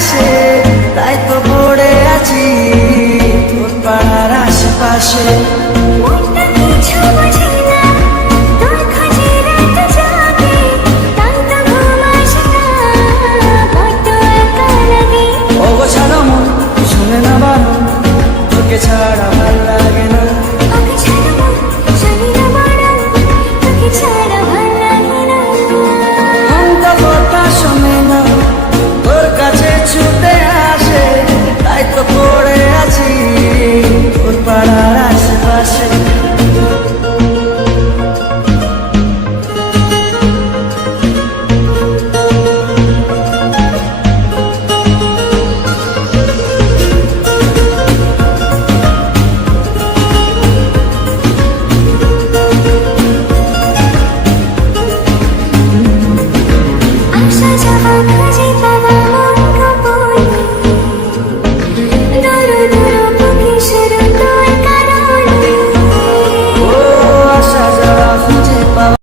আসে, তাই তো পড়ে আছি তোর পাড়ার আশেপাশে। মনটা কিছু বোঝে না, তোর খোঁজে রাত জাগে, তাই তো ঘুম আসে না, বড্ড একা লাগে। ওগো ছাড়ো মন, শুনে না বারণ, তোকে ছাড়া ভাল লাগে না। ওকে ছাড়া মন, জানি না বারণ, তোকে ছাড়া ভাল লাগে না। মন তো কথা শোনে না, তোর কাছে ছুটে আসে, তাই তো পড়ে আছি তোর পাড়ার আশেপাশে। আসা যাওয়া খোঁজে